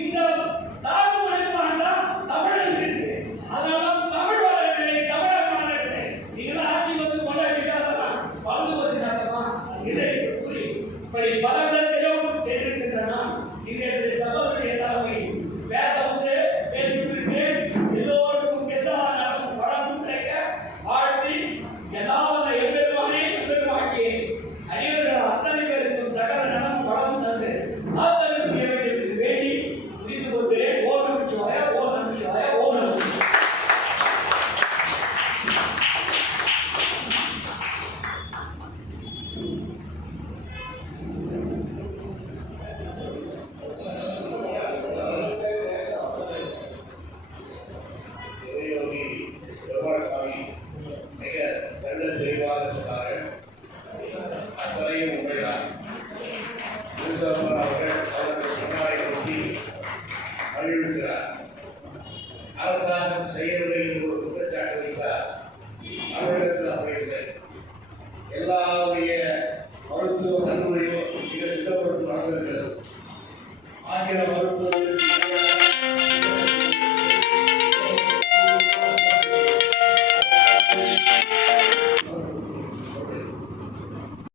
இந்த தாழ்வு மனிதமான தமிழ் இருக்கு. அதனால தமிழ் வளர்களை தமிழர் மாணவர்களே நீங்களும் ஆட்சி வந்து கொண்டாடிக்காதான் வளர்ந்து வந்து நடத்தமா இதை கூறி இப்படி பல இடத்திலும் செய்திருக்கின்றன. இன்றைய சகோதரி எல்லாமே பேச வந்து பேசிட்டு எல்லோருக்கும் எல்லாம் வளர்ந்து கிடைக்க வாழ்த்தி எல்லாவது எவ்வளவானே எவ்வளவாக்கி அறிவர்கள் அத்தனை பேருக்கும் சகல நலம் வளம் தந்து ஆதரவு வேண்டி புரிந்து கொள்கிறேன். ஓம் நமச்சிவாய, ஓம் நமச்சிவாய, ஓம் நமச்சிவாய. மிக நல்ல தெளிவாக சொன்னார்கள். அத்தனையும் உண்மைதான். அவர்கள் அவர்கள் சொன்னாரை நோக்கி வலியுறுத்துகிறார். அரசாங்கம் செய்ய